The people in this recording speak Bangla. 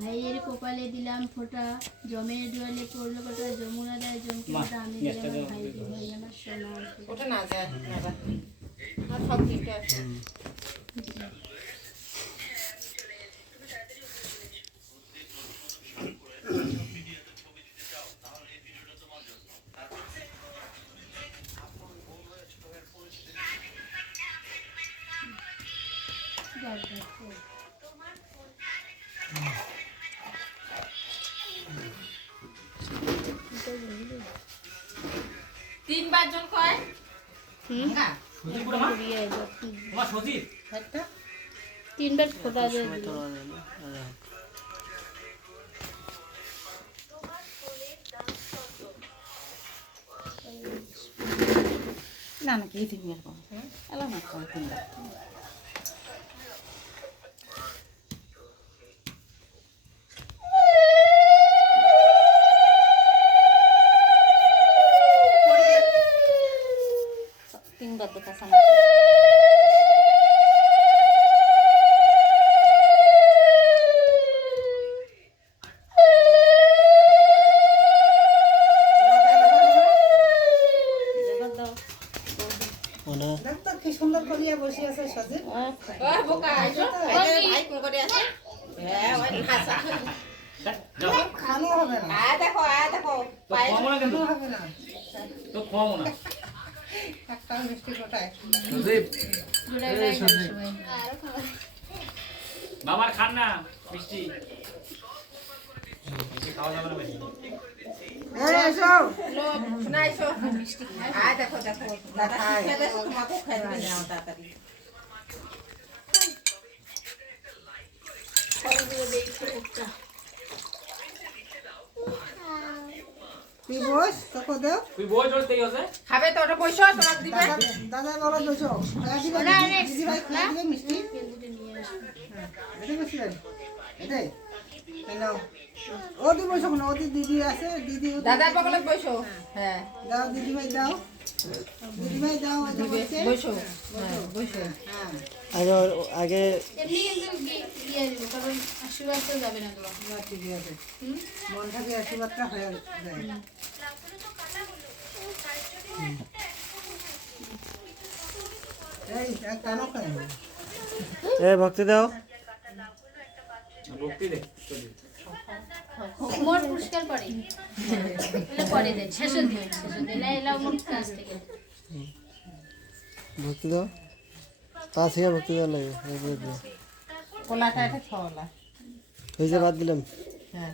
ভাইয়ের কপালে দিলাম ফোঁটা জমের জলে পড়ল কটা যমুনা দেয় জমকে মা, আমি দিলাম। ভাইকে ভাই আমার সোনা ওটা না যায় না সব তিনটে আছে। তিনবার কয় একটা? তিনবার দিয়ে দিল। না না কি তুমি আর কম এলা না তিনবার। তিনবার দেখা সামনে কি সুন্দর করিয়া বসে আছে সজীব ওই বোকা আইছো এই কোন করে আছে। হ্যাঁ ওই হাসা খানো হবে না। আ দেখো আ দেখো তো পায়ে হবে না খাওয়াবো না। একটা মিষ্টি গায়ে খাবে সবাই বাবার খান না মিষ্টি। খাওয়া যাবে না বেশি দেখো দেখো দাদা খেয়ে দেখো তোমাকেও খেয়ে দেবে না তাড়াতাড়ি তুই বস তোকে দেও তুই বই চলতেই আছে খাবে তো ওটা পয়সা তোমাকে দিবে। দাদা দাদা বলো দুশো দিদি ভাই খাই দিবে মিষ্টি? এটাই এই নাও। ও দি বসো না ওদি দিদি আছে দিদি দাদার বসো। হ্যাঁ। দাও দিদি ভাই দাও দিদি ভাই দাও ওই বসো। হ্যাঁ বসো। হ্যাঁ। আগে আগে এমনি কিন্তু দিব কারণ আশীর্বাদ তো যাবে না না, ঠিকই আছে। মন থেকে আশীর্বাদটা হয়ে যায় এই এক কেন কেন এ ভক্তি দাও। ভক্তি দে মোর পুরস্কার এলা মোর কাছ থেকে ভক্তি দাও। তা থেকে ভক্তি লাগে। কোলাটা এটা যে বাদ দিলাম। হ্যাঁ।